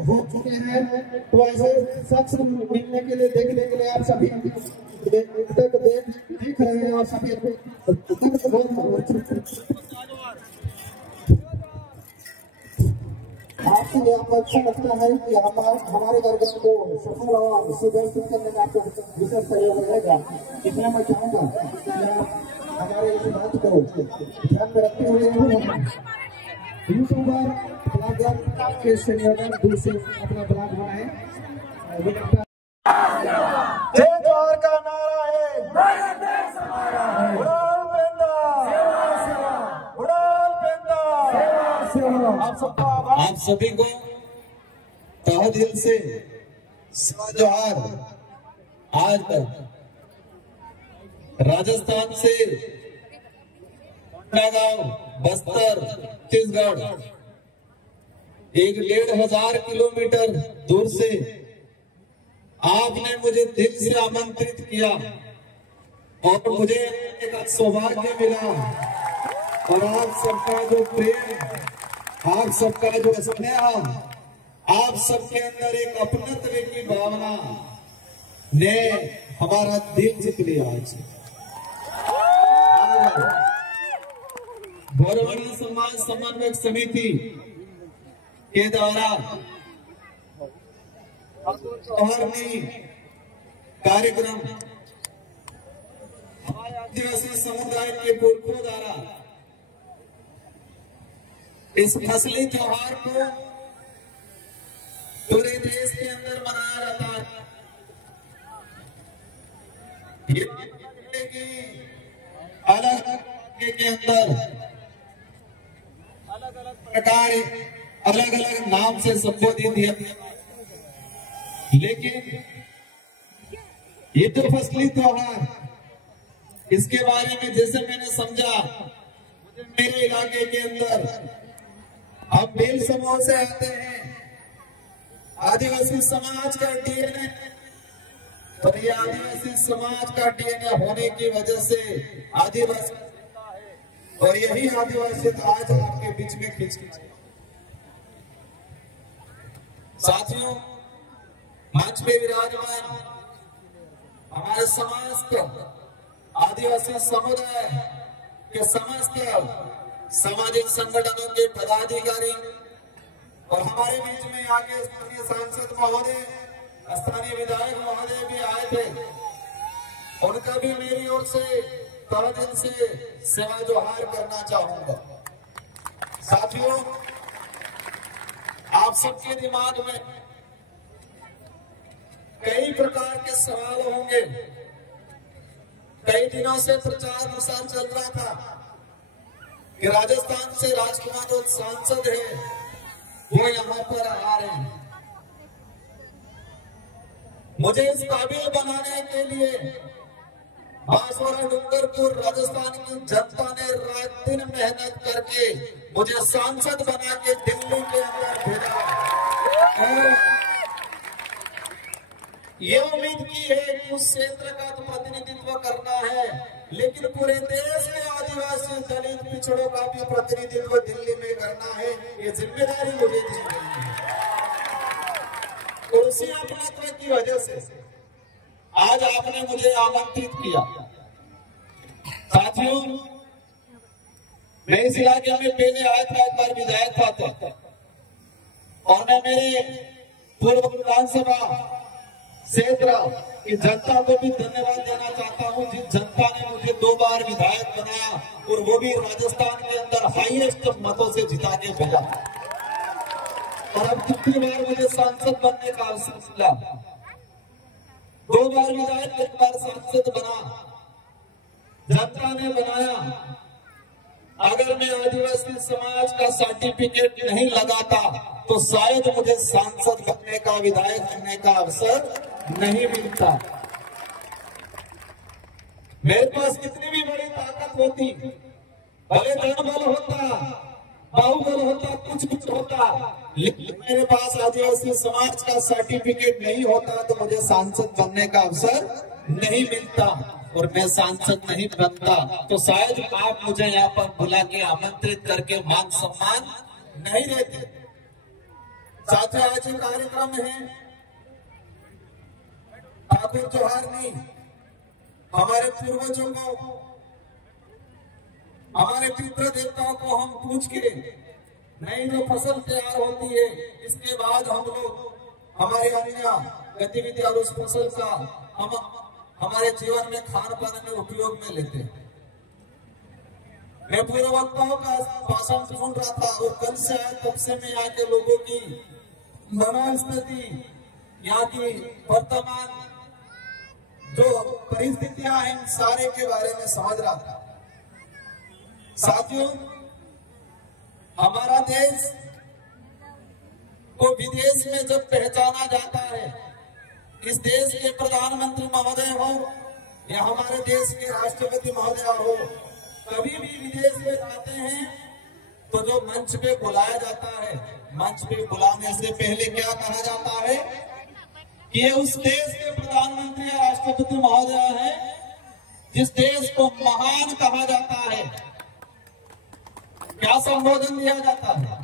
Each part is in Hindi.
हो चुके हैं, तो ऐसे शख्स मिलने के लिए, देखने के लिए आप सभी तक देख रहे हैं और सभी आपसे आपको अच्छा लगता है कि हमारे कार्यक्रम को सफल और सुव्यवस्थित करने में आपको विशेष सहयोग रहेगा। इसलिए मैं चाहूँगा कि आप हमारे इस बात को ध्यान में रखते हुए यूट्यूबर ब्लॉगर के संयोजन दूर से अपना ब्लॉग बनाए। जय जोहर का नारा है, उड़ाल पेंदा, उड़ाल पेंदा। आप सभी को तहे दिल से जोहार। आज तक राजस्थान से गांव बस्तर छत्तीसगढ़ 1,500 किलोमीटर दूर से आपने मुझे दिल से आमंत्रित किया और मुझे एक सौभाग्य मिला। और आप सबका जो प्रेम, आप सबका जो स्नेह, आप सबके अंदर एक अपनत्व की भावना ने हमारा दिल जीत लिया। भोरवाड़ा समाज समन्वय समिति के द्वारा कार्यक्रम आदिवासी समुदाय के पुरखों द्वारा इस फसली त्योहार को पूरे देश के अंदर मनाया जाता है। अलग अलग के अंदर अलग अलग प्रकार, अलग अलग नाम से संबोधित है, लेकिन ये तो फसली त्योहार, इसके बारे में जैसे मैंने समझा, मेरे इलाके के अंदर हम बेल समूह से आते हैं, आदिवासी समाज का डीएनए, और ये आदिवासी समाज का डीएनए होने की वजह से आदिवासी, और यही आदिवासी आज आपके बीच में खिंच साथियों, मंच पे विराजमान हमारे समाज का आदिवासी समुदाय के समस्त सामाजिक संगठनों के पदाधिकारी और हमारे बीच में आगे स्थानीय सांसद महोदय, स्थानीय विधायक महोदय भी आए थे, उनका भी मेरी ओर से तहे दिल से सेवा जोहार करना चाहूंगा। साथियों, आप सबके दिमाग में कई प्रकार के सवाल होंगे। कई दिनों से प्रचार प्रसार चल रहा था कि राजस्थान से राजकुमार जो सांसद है वो यहाँ पर आ रहे हैं। मुझे इस काबिल बनाने के लिए बांसवाड़ा डूंगरपुर राजस्थान की जनता ने रात दिन मेहनत करके मुझे सांसद बना के दिल्ली के अंदर भेजा और ये उम्मीद की है कि उस क्षेत्र का तो प्रतिनिधित्व करना है, लेकिन पूरे देश के आदिवासी दलित पिछड़ों का भी प्रतिनिधित्व दिल्ली में करना है। ये जिम्मेदारी मुझे दी गई है। तो उसी अपनत्व की वजह से आज आपने मुझे आमंत्रित किया। साथियों, मैं इस इलाके में पहले आया था, एक बार विधायक था, और मैं मेरे पूर्व विधानसभा क्षेत्र की जनता को भी धन्यवाद देना चाहता हूं, जिस जनता ने मुझे 2 बार विधायक बनाया और वो भी राजस्थान के अंदर हाईएस्ट मतों से जिता के भेजा। और अब कितनी बार मुझे सांसद बनने का अवसर मिला, 2 बार विधायक, 1 बार सांसद बना, जनता ने बनाया। अगर मैं आदिवासी समाज का सर्टिफिकेट नहीं लगाता तो शायद मुझे सांसद बनने का, विधायक बनने का अवसर नहीं मिलता। मेरे पास कितनी भी बड़ी ताकत होती, भले धन होता, बाहुबल होता, कुछ होता, लेकिन मेरे पास आदिवासी समाज का सर्टिफिकेट नहीं होता तो मुझे सांसद बनने का अवसर नहीं मिलता, और मैं सांसद नहीं बनता तो शायद आप मुझे यहाँ पर बुला के आमंत्रित करके मान सम्मान नहीं देते। साथियों, आज ये कार्यक्रम है ठाकुर जवाहरनी हमारे पूर्वजों को, हमारे पितृ देवताओं को हम पूछ के नई जो फसल तैयार होती है, इसके बाद हम लोग हमारे अन्य गतिविधि और उस फसल का हम हमारे जीवन में खान पान में उपयोग में लेते हैं। मैं पूर्व वक्ताओं का भाषण सुन रहा था और कल से आए तब से मैं यहाँ के लोगों की मनोस्थिति, यहाँ की वर्तमान जो परिस्थितियां हैं, सारे के बारे में समझ रहा था। साथियों, हमारा देश को विदेश में जब पहचाना जाता है, इस देश के प्रधानमंत्री महोदय हो या हमारे देश के राष्ट्रपति महोदय हो, कभी भी विदेश में जाते हैं तो जो मंच पे बुलाया जाता है, मंच पे बुलाने से पहले क्या कहा जाता है कि ये उस देश के प्रधानमंत्री या राष्ट्रपति महोदय है जिस देश को महान कहा जाता है। क्या संबोधन दिया जाता है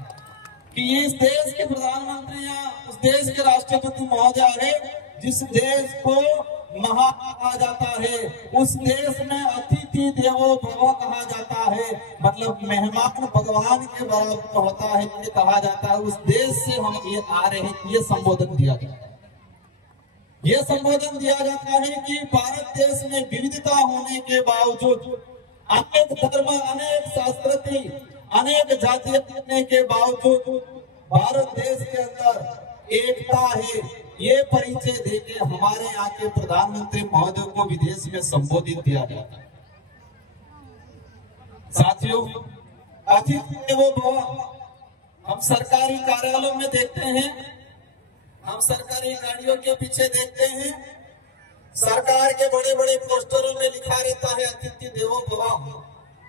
कि ये इस देश के प्रधानमंत्री या उस देश के राष्ट्रपति महोदय है जिस देश को महान कहा जाता है, उस देश में अतिथि देवो भव कहा जाता है, मतलब मेहमान भगवान के बराबर होता है, ये कहा जाता है। उस देश से हम ये आ रहे हैं, ये संबोधन दिया जाता है। ये संबोधन दिया जाता है कि भारत देश में विविधता होने के बावजूद, अनेक धर्म, अनेक संस्कृति, अनेक जातियां होने के बावजूद भारत देश के अंदर एकता है, ये परिचय देके हमारे यहाँ के प्रधानमंत्री महोदय को विदेश में संबोधित किया जाता है। साथियों, अतिथि देवो भव हम सरकारी कार्यालयों में देखते हैं, हम सरकारी गाड़ियों के पीछे देखते हैं, सरकार के बड़े बड़े पोस्टरों में लिखा रहता है अतिथि देवो भव।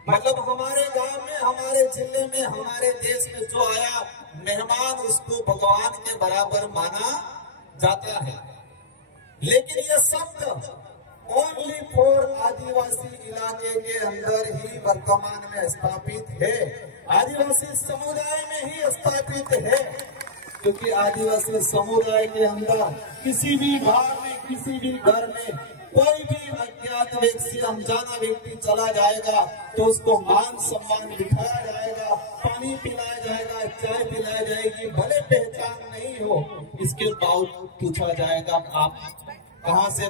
मतलब हमारे गांव में, हमारे जिले में, हमारे देश में जो आया मेहमान, उसको भगवान के बराबर माना जाता है। लेकिन ये शब्द ओनली फॉर आदिवासी इलाके के अंदर ही वर्तमान में स्थापित है, आदिवासी समुदाय में ही स्थापित है, क्योंकि आदिवासी समुदाय के अंदर किसी भी गांव में, किसी भी घर में कोई भी अज्ञात व्यक्ति, अनजाना व्यक्ति चला जाएगा तो उसको मान सम्मान दिखाया जाएगा, पानी पिलाया जाएगा, चाय पिलाई जाएगी, भले पहचान नहीं हो, इसके बावजूद पूछा जाएगा आप कहां से